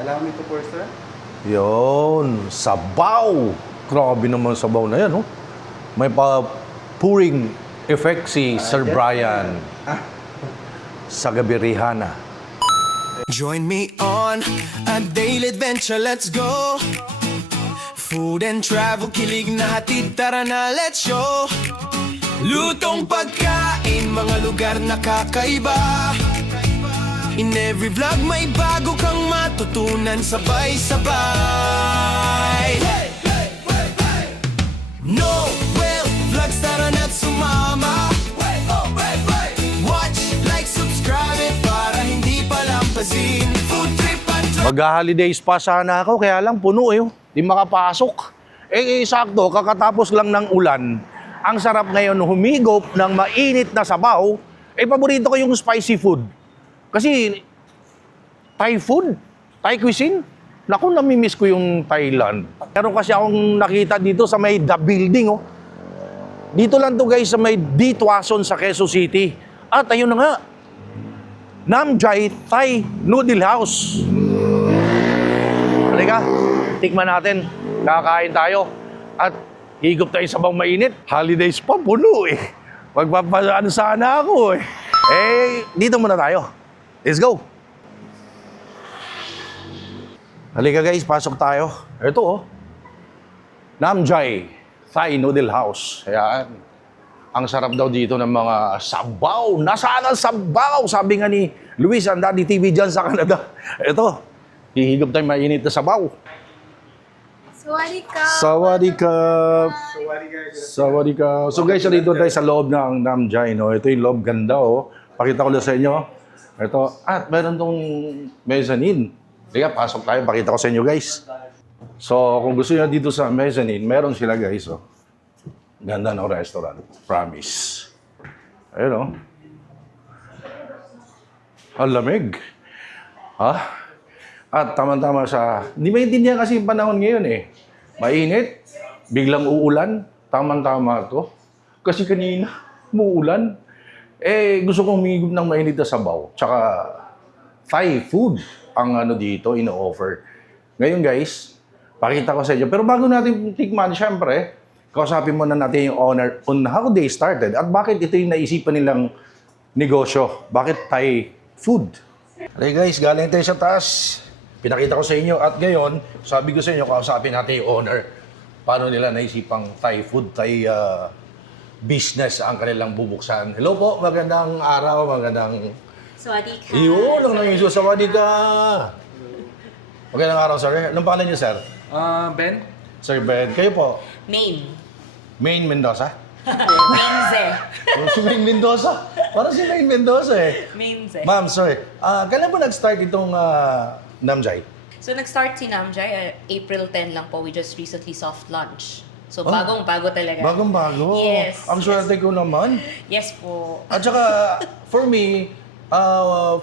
Allow me to pour, sir. Yun, sabaw. Grabe naman sabaw na yan, oh. May pa-pouring effect si Sir yes, Brian sa gabi Rihanna. Join me on a daily adventure, let's go. Food and travel, kilig na hatid, tara na, let's show. Lutong pagkain, mga lugar na kakaiba. In every vlog may bago kang matutunan, sabay-sabay. Noel Vlogs, tara na't sumama. Watch, like, subscribe para hindi palampasin. Food trip at Mag-holidays pa sana ako, kaya lang puno eh. Di makapasok. Sakto, kakatapos lang ng ulan. Ang sarap ngayon humigop ng mainit na sabaw. Paborito ko yung spicy food. Kasi Thai food, Thai cuisine. Naku, namimiss ko yung Thailand. Pero kasi akong nakita dito sa may The Building, oh. Dito lang to guys, sa may D. Tuason sa Quezon City. At ayun na nga, Namjai Thai Noodle House. Halika, tikman natin. Kakain tayo. At higop tayo sa bang mainit. Holidays pa, puno eh. Magpapasaan sana ako eh. Dito muna tayo. Let's go. Halika guys, pasok tayo. Ito oh. Namjai Thai Noodle House. Ayan. Ang sarap daw dito ng mga sabaw. Nasaan ang sabaw? Sabi nga ni Luis, ang Daddy TV dyan sa Canada. Ito, hihigop tayo mainit na sabaw. Sawadika! Sawadika! Sawadika! So guys, dito tayo sa loob ng Namjai. No? Ito yung loob, ganda oh. Pakita ko lang sa inyo. Ito, at meron tong mezzanine. Kaya pasok tayo, pakita ko sa inyo guys. So kung gusto niyo dito sa mezzanine, meron sila guys oh. Ganda ng restaurant. Promise. Ayun o. Ang lamig. Ha? At tama-tama sa... Hindi maintindihan kasi yung panahon ngayon eh. Mainit, biglang uulan. Tama-tama to. Kasi kanina, muulan. Gusto kong humigop ng mainit na sabaw. Tsaka Thai food ang ano dito, ino-offer. Ngayon guys, pakita ko sa inyo. Pero bago natin tikman, syempre, kausapin muna natin yung owner on how they started at bakit ito yung naisipan nilang negosyo. Bakit Thai food? Okay guys, galing tayo sa taas. Pinakita ko sa inyo at ngayon, sabi ko sa inyo, kausapin natin yung owner. Paano nila naisipang Thai food, Thai business ang kanilang bubuksan. Hello po, magandang araw, magandang... Sawadika! Yun, ang nangiso, sawadika! Magandang araw, sir. Anong pangalan niyo, sir? Ben? Sir Ben. Kayo po? Main. Main Mendoza? Mainze. Si Main Mendoza. Parang si Main Mendoza eh. Mainze. Ma'am, sorry. Kailan po nag-start itong Namjai? So, nag-start si Namjai, April 10 lang po. We just recently soft launch. So, bagong-bago talaga. Bagong-bago? Yes. Ang swerte ko naman. Yes po. At saka, for me,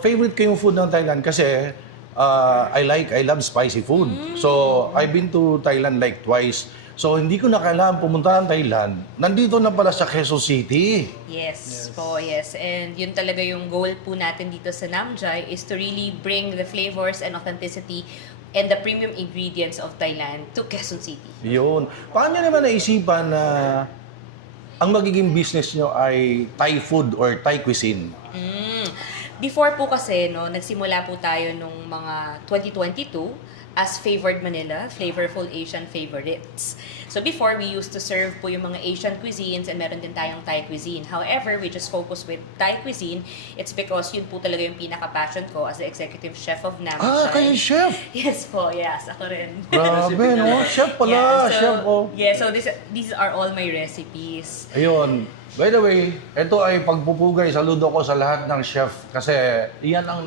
favorite ko yung food ng Thailand kasi I love spicy food. So, I've been to Thailand like twice. So, hindi ko na kailangan pumunta ng Thailand. Nandito na pala sa Quezon City. Yes po, yes. And yun talaga yung goal po natin dito sa Namjai is to really bring the flavors and authenticity and the premium ingredients of Thailand to Quezon City. Yun. Paano nyo naman naisipan na ang magiging business nyo ay Thai food or Thai cuisine? Before po kasi, no, nagsimula po tayo nung mga 2022 as Favored Manila, Flavorful Asian Favorites. So before, we used to serve po yung mga Asian cuisines and meron din tayong Thai cuisine. However, we just focus with Thai cuisine. It's because yun po talaga yung pinaka-passion ko as the executive chef of Namjai. Kayo chef? Yes po, yes. Ako rin. Grabe, no? Chef pala, chef oh. Yeah, so these are all my recipes. Ayun. By the way, ito ay pagpupugay. Saludo ko sa lahat ng chef kasi iyan ang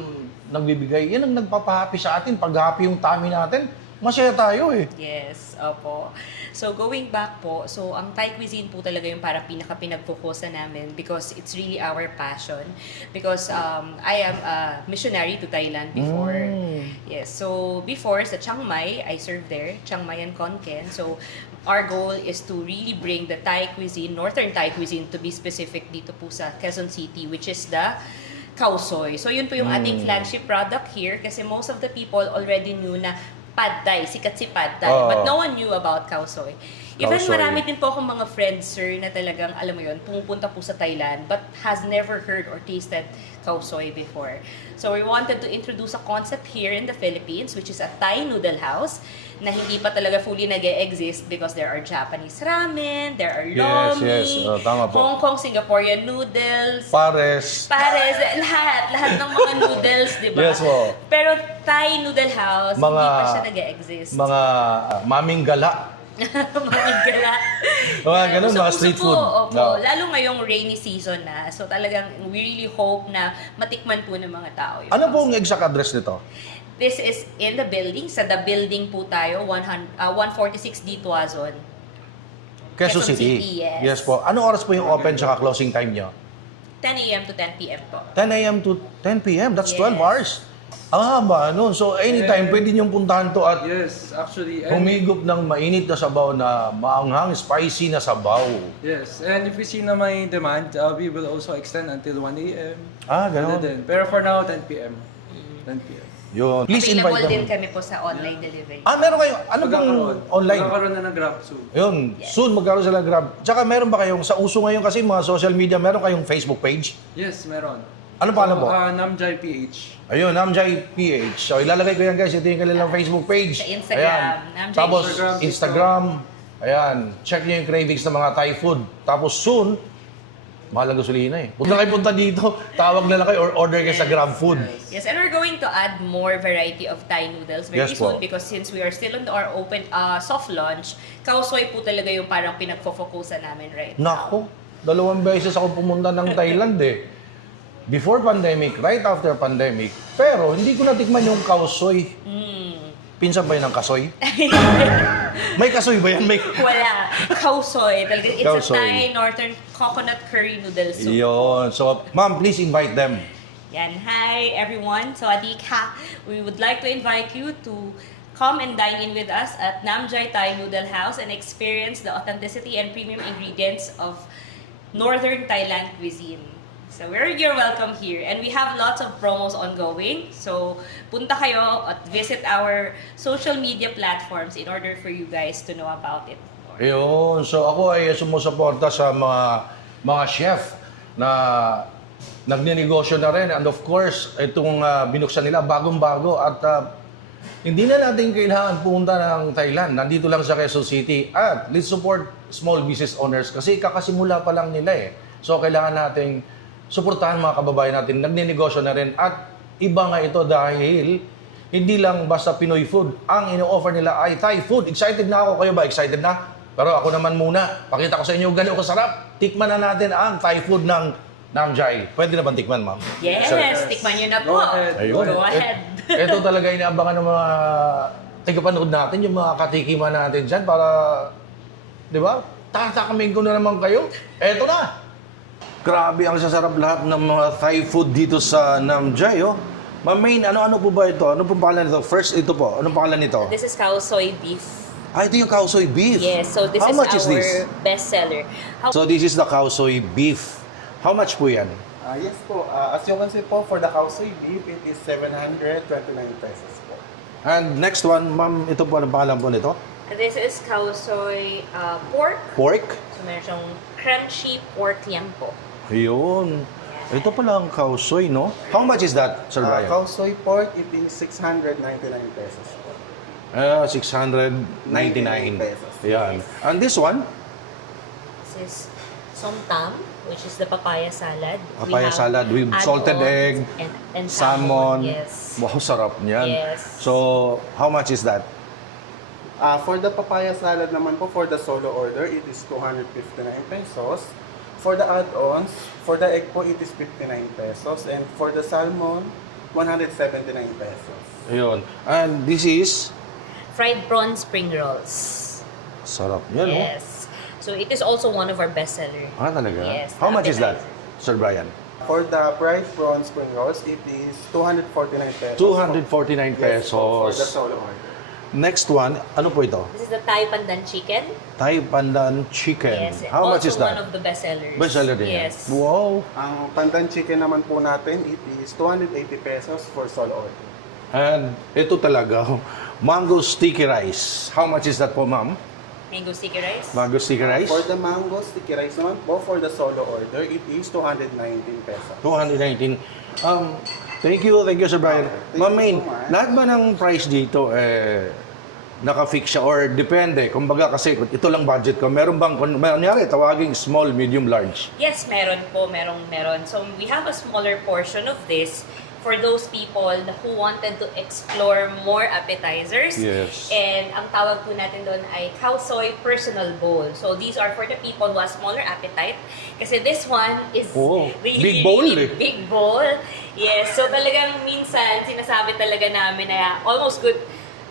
nagbibigay, yan ang nagpapahappy sa atin. Pag happy yung tummy natin, masaya tayo eh. Yes, opo. So going back po, so ang Thai cuisine po talaga yung para pinaka-pinag-focusan namin because it's really our passion. Because I am a missionary to Thailand before. Yes, so before sa Chiang Mai, I served there, Chiang Mai and Khon Kaen. So our goal is to really bring the Thai cuisine, Northern Thai cuisine to be specific dito po sa Quezon City, which is the Khao Soi. So yun po yung ating flagship product here kasi most of the people already knew na Pad Thai, sikat si Pad Thai. But no one knew about Khao Soi. Even Khao Soi. marami din po akong mga friends, sir, na talagang, alam mo yun, pumupunta po sa Thailand but has never heard or tasted Khao Soi before. So we wanted to introduce a concept here in the Philippines, which is a Thai noodle house na hindi pa talaga fully nag-exist because there are Japanese ramen, there are lomi, yes. Tama po. Hong Kong, Singaporean noodles, Pares. lahat ng mga noodles, di ba? Yes po. Pero Thai noodle house, Mga- hindi pa siya nag-exist. Mga maming gala. Mamigala. Mga ganun, mga street food. Opo. No. Lalo ngayong rainy season na. So talagang we really hope na matikman po ng mga tao yun. Ano pong exact address nito? This is in the building. Sa the building po tayo, 146D Tuazon. Quezon Quezon City. City, yes. Yes po. Ano oras po yung open tsaka closing time nyo? 10 a.m. to 10 p.m. po. 10 a.m. to 10 p.m. That's 12 Yes. hours. Ah, ba, no? So, anytime, Yeah. pwede niyong puntahan to at Yes, actually. And, humigop ng mainit na sabaw na maanghang, spicy na sabaw. yes, and if we see na may demand, we will also extend until 1 a.m. Ah, ganun. Then, pero for now, 10 p.m. 10 p.m. Yun. Please Available invite din them. kami po sa online delivery. Ah, meron kayo. Ano pong online? Magkakaroon na ng Grab soon. Yun. Soon, magkaroon sila Grab. Tsaka meron ba kayong, sa uso ngayon kasi mga social media, meron kayong Facebook page? Yes, meron. Ano pangalan po? Namjay PH. Ayun, Namjay PH. So, ilalagay ko yan guys. Ito yung kanilang Facebook page. Sa Instagram, Namjay Tapos, Instagram, Instagram. Ayan. Check nyo yung cravings ng mga Thai food. Tapos, soon, mahal ang gasolina eh. Huwag na kayo punta dito. Tawag na lang kayo or order kayo sa Grab Food. Yes, and we're going to add more variety of Thai noodles very Yes po. soon because since we are still on our open soft launch, Khao Soi po talaga yung parang pinagfo-focusan namin right now. Nako, 2 beses ako pumunta ng Thailand eh. Before pandemic, right after pandemic. Pero hindi ko natikman yung Khao Soi. Pinsan ba yun ng kasoy? May kasoy ba yan? May... Wala. Khao Soi. Talaga, it's Khao a Soi. Thai northern coconut curry noodle soup. Yun. So, ma'am, please invite them. Yan. Hi, everyone. Sawadee ka. We would like to invite you to come and dine in with us at Namjay Thai Noodle House and experience the authenticity and premium ingredients of Northern Thailand cuisine. So you're welcome here. And we have lots of promos ongoing. So punta kayo at visit our social media platforms in order for you guys to know about it more. Yun. So, ako ay sumusuporta sa mga chef na nagnenegosyo na rin. And of course, itong binuksan nila, bagong-bago. At hindi na natin kailangan pumunta ng Thailand. Nandito lang sa Quezon City. At let's support small business owners kasi kakasimula pa lang nila eh. So, kailangan nating suportahan mga kababayan natin. Nagnenegosyo na rin. At iba nga ito dahil hindi lang basta Pinoy food. Ang ino-offer nila ay Thai food. Excited na ako. Kayo ba? Excited na? Pero ako naman muna. Pakita ko sa inyo gano'ng kasarap. Tikman na natin ang Thai food ng Namjay. Pwede na bang tikman, ma'am? Yes, Sir. tikman nyo na po. Go ahead. Ayun. Go ahead. Ito talaga inaabangan ng mga tagapanood natin, yung mga katikiman natin dyan para, di ba? Tatakamin ko na naman kayo. Eto na! Grabe ang sasarap lahat ng mga Thai food dito sa Namjay, oh. Ma'am Main, ano-ano po ba ito? Ano pong pangalan nito? First, ito po. Anong pangalan nito? This is Khao Soi beef. Ah, ito yung Khao Soi beef. Yes, so this How is much our is this? best seller. So this is the Khao Soi beef. How much po yan? Yes po, as you can see po, for the Khao Soi beef, it is 729 pesos po. And next one, ma'am, ito po, anong pangalan po nito? This is Khao Soi pork. Pork? So meron siyang crunchy pork liampo. Ayun. Ito pala ang Khao Soi, no? How much is that, Sir Brian? Khao Soi pork, it is 699 pesos po. 699 pesos. Ayan. And this one? This is som tam, which is the papaya salad. We Papaya have salad with salted add-ons egg, and salmon. Yes. Wow, sarap niyan. Yes. So, how much is that? For the papaya salad naman po, for the solo order, it is 259 pesos. For the add-ons, for the egg po, it is 59 pesos. And for the salmon, 179 pesos. Ayun. And this is? Fried prawn spring rolls. Sarap niyan, no? Yes. So it is also one of our best seller. Ah, talaga? Yes, How much is that, appetizer. Sir Brian? For the fried prawn spring rolls, it is 249 pesos. 249 Yes po, for the pesos. solo order. Next one, ano po ito? This is the Thai Pandan Chicken. Thai Pandan Chicken. Yes. How much is Also one that? of the best sellers. Bestseller din yan? Yes. Wow. Ang pandan chicken naman po natin, it is 280 pesos for solo order. And ito talaga, mango sticky rice. How much is that po, ma'am? Mango sticky rice. Mango sticky rice? For the mango sticky rice naman po, for the solo order, it is 219 pesos. 219. Thank you, Sir Brian. Thank Ma'am you Main, so much. lahat ba ng price dito, naka-fix siya or depende? Kumbaga kasi ito lang budget ko. Meron bang, kunyari, tawaging small, medium, large? Yes, meron po, meron. So we have a smaller portion of this for those people who wanted to explore more appetizers. Yes. And ang tawag po natin doon ay Khao Soi Personal Bowl. So these are for the people who have smaller appetite. Kasi this one is Oh, really, big bowl really eh. big bowl. Yes, so talagang minsan sinasabi talaga namin na almost good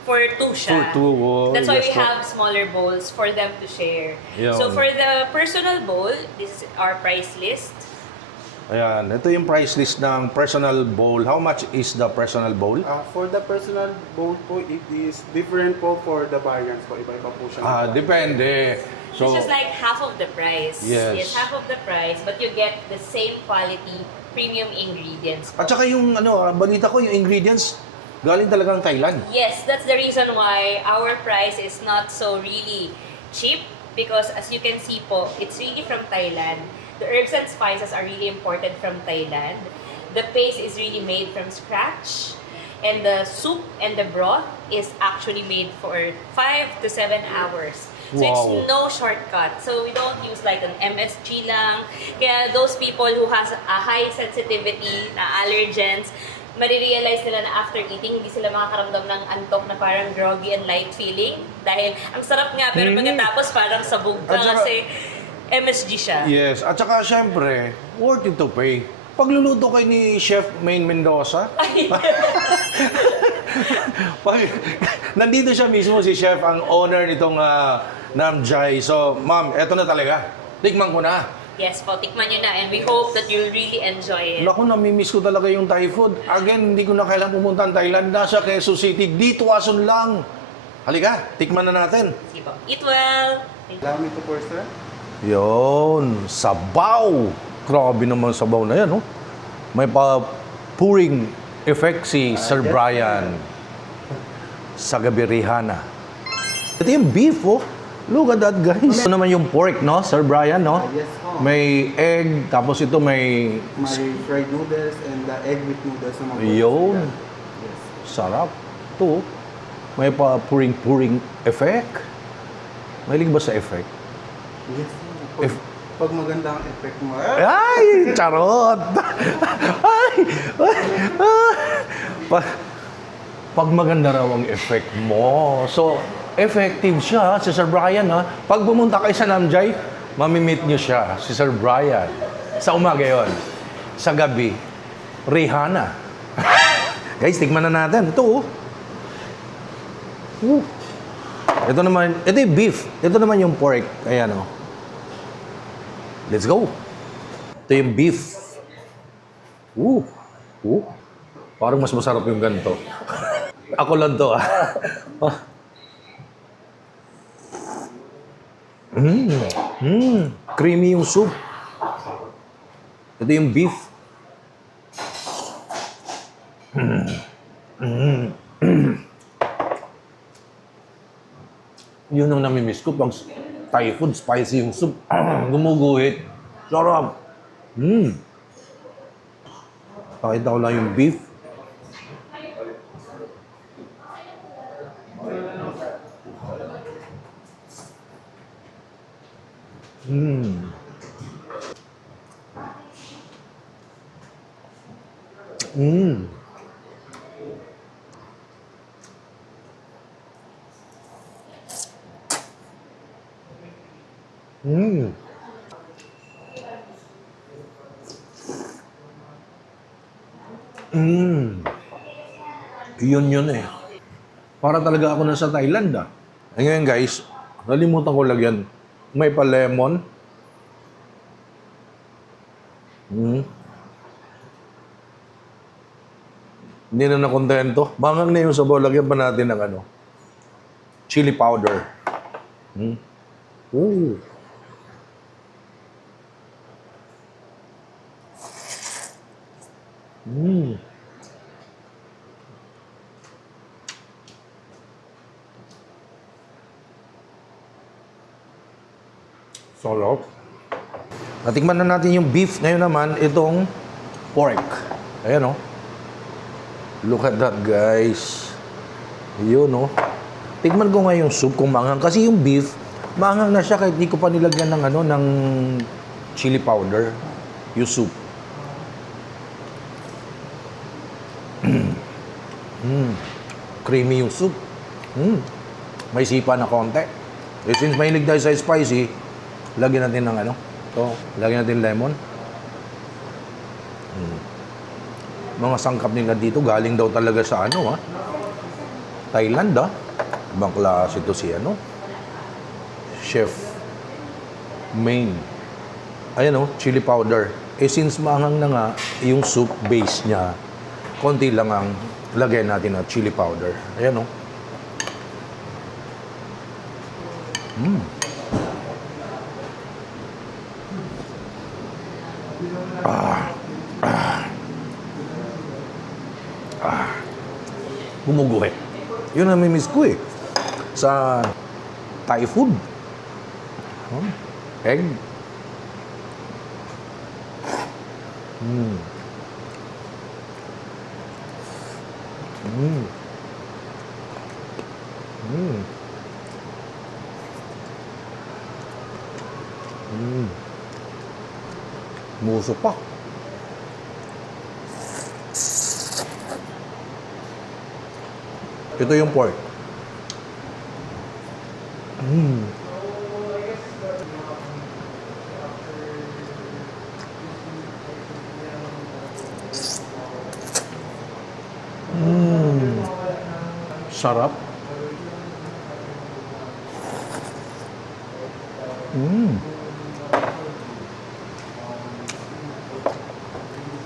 for two siya. For two, oh, That's why yes we po. have smaller bowls for them to share. Yun. So for the personal bowl, this is our price list. Ayan, ito yung price list ng personal bowl. How much is the personal bowl? For the personal bowl po, it is different po for the variants po. Iba-iba po siya. ng variant. Depende. So, So, it's just like half of the price. Yes. Half of the price, but you get the same quality premium ingredients. at saka yung balita ko, yung ingredients, galing talagang Thailand. Yes, that's the reason why our price is not so really cheap because as you can see po, it's really from Thailand. The herbs and spices are really imported from Thailand. The paste is really made from scratch. And the soup and the broth is actually made for 5 to 7 hours. So Wow. it's no shortcut. So we don't use like an MSG lang. Kaya those people who has a high sensitivity na allergens, marirealize nila na after eating, hindi sila makakaramdam ng antok na parang groggy and light feeling. Dahil ang sarap nga, pero pagkatapos parang sabog ka At saka- kasi MSG siya. Yes, at saka syempre, worth it to pay. Pagluluto kay ni Chef Main Mendoza, nandito siya mismo si Chef, ang owner nitong Namjay. So, ma'am, eto na talaga. Tikman ko na. Yes po, tikman nyo na and we hope that you'll really enjoy it. Naku, namimiss ko talaga yung Thai food. Again, hindi ko na kailangan pumunta ng Thailand. Nasa Quezon City, dito ason lang. Halika, tikman na natin. Sige po. Eat well! Allow me to pour, sir. Yon, sabaw. Grabe naman sabaw na yan, oh. May pa-pouring effect si Sir yes, Brian sa gabi Rihanna. Ito yung beef, oh. Look at that, guys. Ito naman yung pork, no, Sir Brian, no? Yes po. May egg, tapos ito may... My fried noodles and the egg with noodles naman po. Yun. Yes. Sarap. Ito, oh. May pa-pouring effect. Mahilig ba sa effect? Yes. Pag maganda ang effect mo. Ay, charot! Ay! Pag maganda raw ang effect mo. So, effective siya, si Sir Brian, ha? Pag pumunta kayo sa Namjay, mamimit niyo siya, si Sir Brian. Sa umaga yon. Sa gabi, Rihanna. Guys, tigman na natin. Ito, oh. Ito naman, ito yung beef. Ito naman yung pork. Ayan, oh. Let's go. Ito yung beef. Parang mas masarap yung ganito. Ako lang to, ah. Creamy yung soup. Ito yung beef. Yun ang namimiss ko. Pag Thai food, spicy yung soup. Gumuguhit. Sarap. Pakita ko lang yung beef. Yun eh. Para talaga ako nasa Thailand, ah. Ngayon guys, nalimutan ko lagyan. May pa lemon. Hindi na nakontento. Bangang na yung sabaw, lagyan pa natin ng ano. chili powder. Ooh. Sarap. Natikman na natin yung beef. Ngayon naman, itong pork. Ayan, oh. Look at that, guys. Yun, oh. Tikman ko nga yung soup kung maanghang. Kasi yung beef, maanghang na siya kahit di ko pa nilagyan ng, ng chili powder. Yung soup. Creamy yung soup. May sipa na konti. Eh, since mahilig tayo sa spicy, lagyan natin ng lagyan natin lemon. Mga sangkap nila dito, galing daw talaga sa Thailand, Ibang klase ito si Chef Main. Ayan, chili powder. Eh, since maanghang na nga, yung soup base niya, konti lang ang lagyan natin ng chili powder. Ayan, Gumuguhit. Yun ang namimiss ko sa Thai food. Egg. Muso pa. Ito yung pork. Sarap.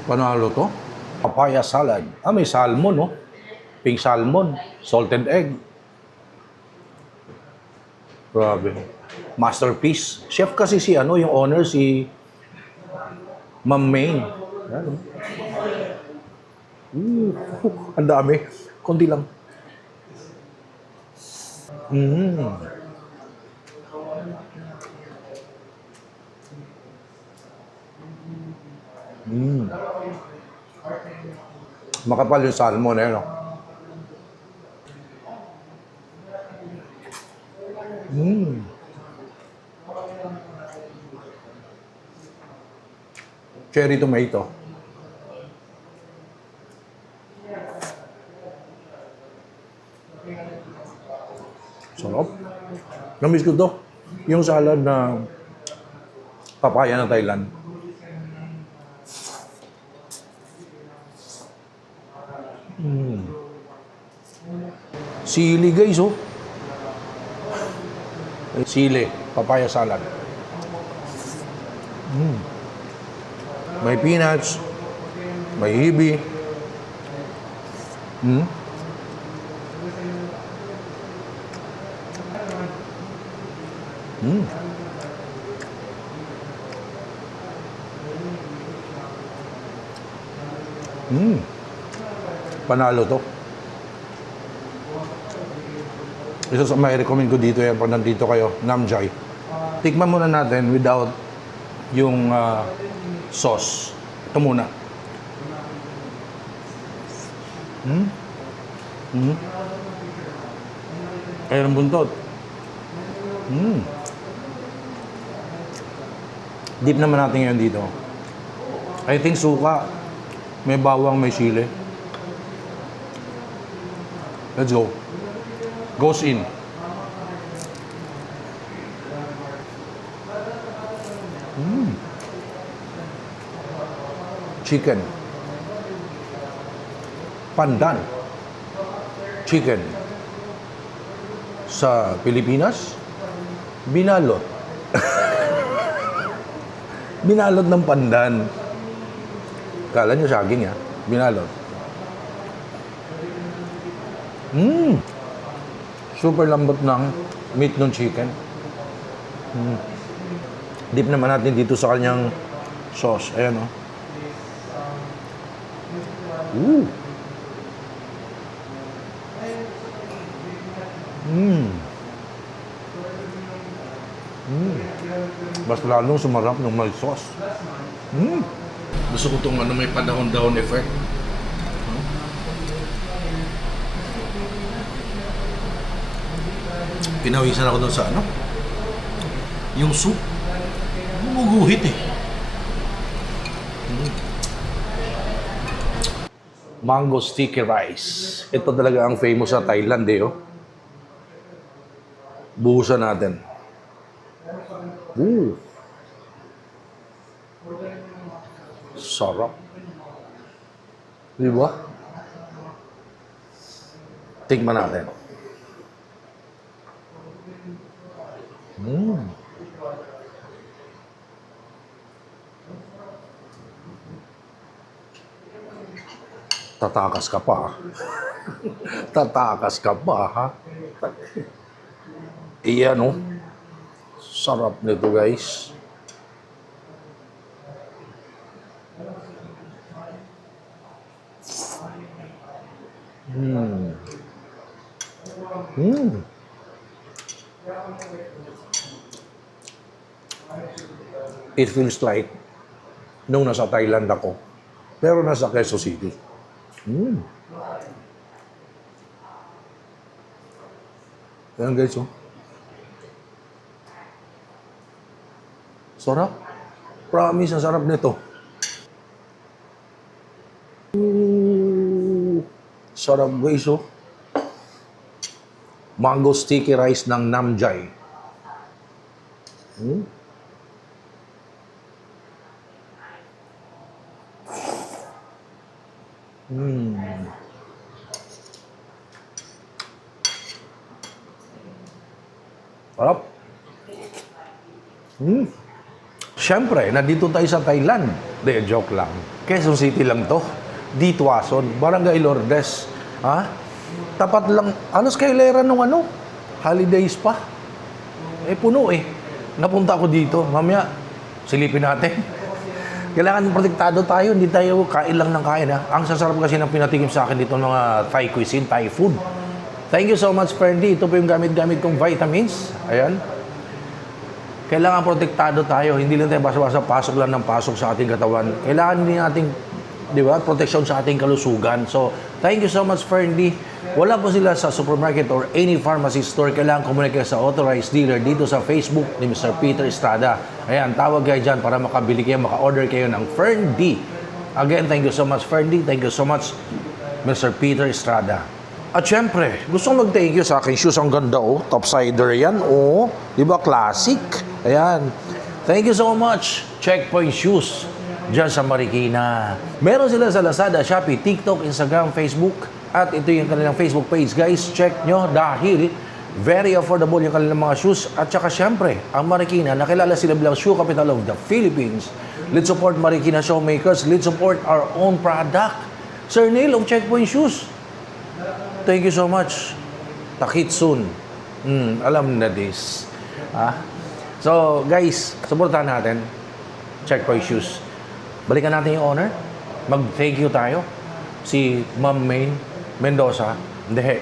Panalo to. Papaya salad. May salmon, Pink salmon. Salted egg. Grabe. Masterpiece. Chef kasi yung owner, si Ma'am Main. Ang dami. Konti lang. Makapal yung salmon, Cherry tomato. Sarap. Namiss ko to. Yung salad na papaya ng Thailand. Sili, guys, Sili, papaya salad. May peanuts, may hibi. Panalo to. Isa sa may recommend ko dito pag nandito kayo, Namjai. Tikman muna natin without yung sauce. Ito muna. Kaya ng buntot. Deep naman natin ngayon dito. I think suka. May bawang, may sili. Let's go. Goes in. Chicken. Pandan. Chicken. Sa Pilipinas, binalot. Binalot ng pandan. Kala nyo saging, Binalot. Super lambot ng meat ng chicken. Dip naman natin dito sa kanyang sauce. Ayan, oh. Ooh. Mas lalong sumarap ng may sauce. Gusto ko itong may padahon-dahon effect. Pinawisan ako doon sa yung soup. Gumuguhit eh. Mango sticky rice. Ito talaga ang famous sa Thailand eh, oh. Buhusan natin. Ooh. Sarap. Di ba? Tikman natin. Tatakas ka pa. Tatakas ka pa, ha? Iyan, oh. Sarap nito, guys. It feels like nung nasa Thailand ako, pero nasa Quezon City. Ayan guys, oh. Sarap. Promise, ang sarap nito. Sarap guys, oh. Mango sticky rice ng Namjai. Sarap. Siyempre, nandito tayo sa Thailand. De, joke lang. Quezon City lang to. Di Tuason, Barangay Lourdes. Ha? Tapat lang, alos kailera nung holidays pa. Eh, puno eh. Napunta ako dito. Mamaya, silipin natin. Kailangan protektado tayo, hindi tayo kain lang ng kain, ha? Ang sasarap kasi ng pinatikim sa akin dito ng mga Thai cuisine, Thai food. Thank you so much, Ferdy. Ito po yung gamit-gamit kong vitamins. Ayan. Kailangan protektado tayo. Hindi lang tayo basta-basta pasok lang ng pasok sa ating katawan. Kailangan din nating, di ba, proteksyon sa ating kalusugan. So, thank you so much, Ferdy. Wala po sila sa supermarket or any pharmacy store. Kailangan kumunik kayo sa authorized dealer dito sa Facebook ni Mr. Peter Estrada. Ayan, tawag kayo dyan para makabili kayo, maka-order kayo ng Ferdy. Again, thank you so much, Ferdy. Thank you so much, Mr. Peter Estrada. At syempre, gusto kong mag-thank you sa aking shoes. Ang ganda, oh. Topsider yan, oh. Di ba, classic? Ayan. Thank you so much, Checkpoint Shoes, dyan sa Marikina. Meron sila sa Lazada, Shopee, TikTok, Instagram, Facebook. At ito yung kanilang Facebook page. Guys, check nyo dahil very affordable yung kanilang mga shoes. At saka syempre, ang Marikina, nakilala sila bilang shoe capital of the Philippines. Let's support Marikina Showmakers. Let's support our own product. Sir Neil of Checkpoint Shoes. Thank you so much. Takit soon. Alam na this. So, guys, supportahan natin. Checkpoint Shoes. Balikan natin yung honor. Mag-thank you tayo. Si Ma'am Maine Mendoza. Hindi.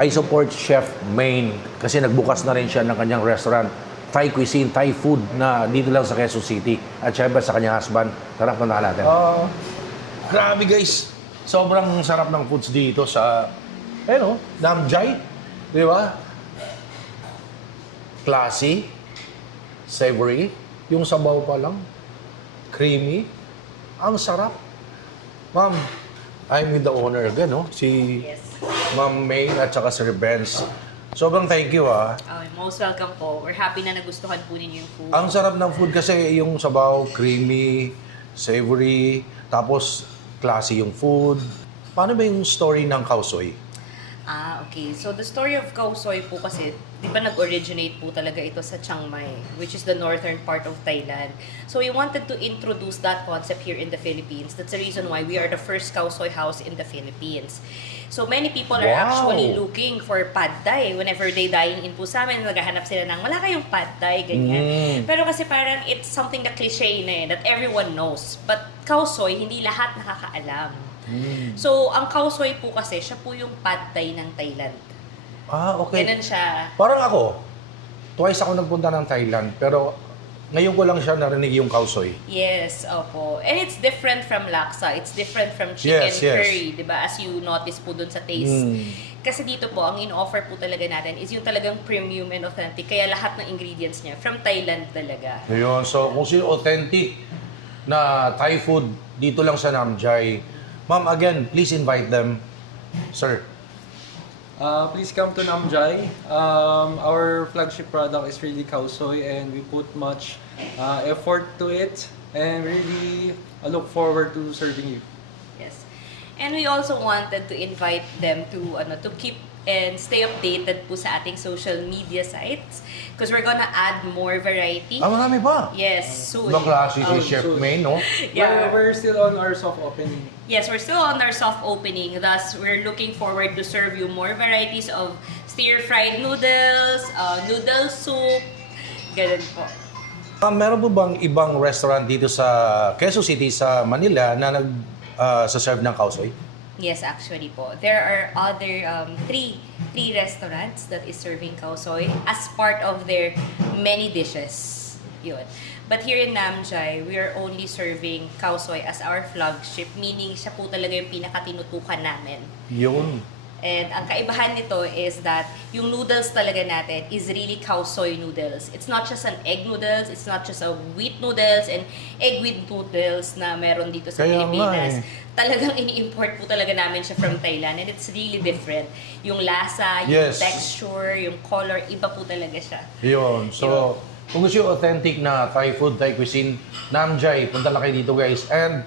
I support Chef Maine kasi nagbukas na rin siya ng kanyang restaurant. Thai cuisine, Thai food na dito lang sa Quezon City. At syempre sa kanyang husband. Tara, puntahan natin. Grabe guys. Sobrang sarap ng foods dito sa Namjai. Di ba? Classy. Savory. Yung sabaw pa lang. Creamy. Ang sarap. Ma'am, I'm with the owner again, no? Si Ma'am May at saka si Benz. Sobrang thank you, ah. Most welcome po. We're happy na nagustuhan po ninyo yung food. Ang sarap ng food kasi yung sabaw, creamy, savory, tapos classy yung food. Paano ba yung story ng Khao Soi? Okay. So the story of Khao Soi po kasi, di ba nag-originate po talaga ito sa Chiang Mai, which is the northern part of Thailand. So we wanted to introduce that concept here in the Philippines. That's the reason why we are the first Khao Soi house in the Philippines. So many people are Wow. actually looking for pad thai. Whenever they dine in po sa amin, naghahanap sila ng, wala kayong pad thai, ganyan. Pero kasi parang it's something na cliche na that everyone knows. But Khao Soi, hindi lahat nakakaalam. So, ang Khao Soi po kasi, siya po yung pad thai ng Thailand. Okay. Ganun siya. Parang ako, twice ako nagpunta ng Thailand, pero ngayon ko lang siya narinig yung Khao Soi. Yes, opo. And it's different from laksa. It's different from chicken Yes, yes. curry, di ba? As you notice po dun sa taste. Kasi dito po, ang in-offer po talaga natin is yung talagang premium and authentic. Kaya lahat ng ingredients niya, from Thailand talaga. Ayun, so kung sino authentic na Thai food dito lang sa Namjay, ma'am, again, please invite them. Sir. Please come to Namjay. Our flagship product is really Khao Soi, and we put much effort to it, and really look forward to serving you. Yes. And we also wanted to invite them to keep and stay updated po sa ating social media sites because we're gonna add more variety. Marami pa. Yes, soon. Ibang klase si Oh, Chef soon. May, no? Yeah. We're still on our soft opening. Yes, we're still on our soft opening. Thus, we're looking forward to serve you more varieties of stir-fried noodles, noodle soup, ganun po. Meron po bang ibang restaurant dito sa Quezon City, sa Manila, na nag-serve ng Khao Soi? Yes, actually po. There are other three restaurants that is serving Khao Soi as part of their many dishes. Yun. But here in Namjay, we are only serving Khao Soi as our flagship, meaning siya po talaga yung pinakatinutukan namin. Yun. And ang kaibahan nito is that yung noodles talaga natin is really Khao Soi noodles. It's not just an egg noodles, it's not just a wheat noodles and egg with noodles na meron dito sa Kaya nga Pilipinas. eh. Talagang ini-import po talaga namin siya from Thailand and it's really different. Yung lasa, yung Yes. texture, yung color, iba po talaga siya. Yun. So, kung gusto yung authentic na Thai food, Thai cuisine, Namjay, punta lang kayo dito, guys. And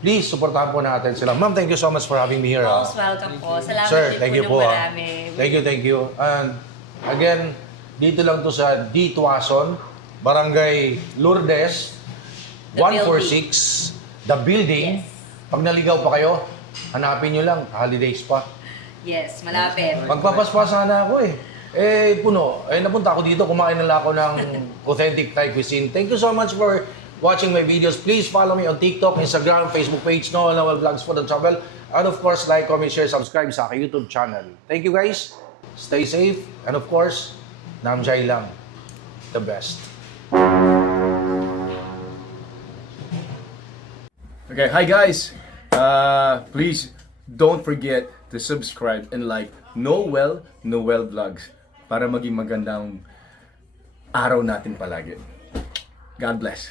please, supportahan po natin sila. Ma'am, thank you so much for having me here. Most welcome po. Salamat Sir, din thank po you ng po. marami. Thank you. And again, dito lang to sa D. Tuason, Barangay Lourdes, The 146, The Building. Yes. Pag naligaw pa kayo, hanapin nyo lang, holidays pa. Yes, malapit. Magpapaspasan na ako eh. Puno. Napunta ako dito, kumain na lang ako ng authentic Thai cuisine. Thank you so much for watching my videos. Please follow me on TikTok, Instagram, Facebook page, Noel Noel Vlogs for the Travel. And of course, like, comment, share, subscribe sa aking YouTube channel. Thank you guys. Stay safe. And of course, Namjay lang. The best. Okay, hi guys! Please don't forget to subscribe and like Noel Vlogs para maging magandang araw natin palagi. God bless.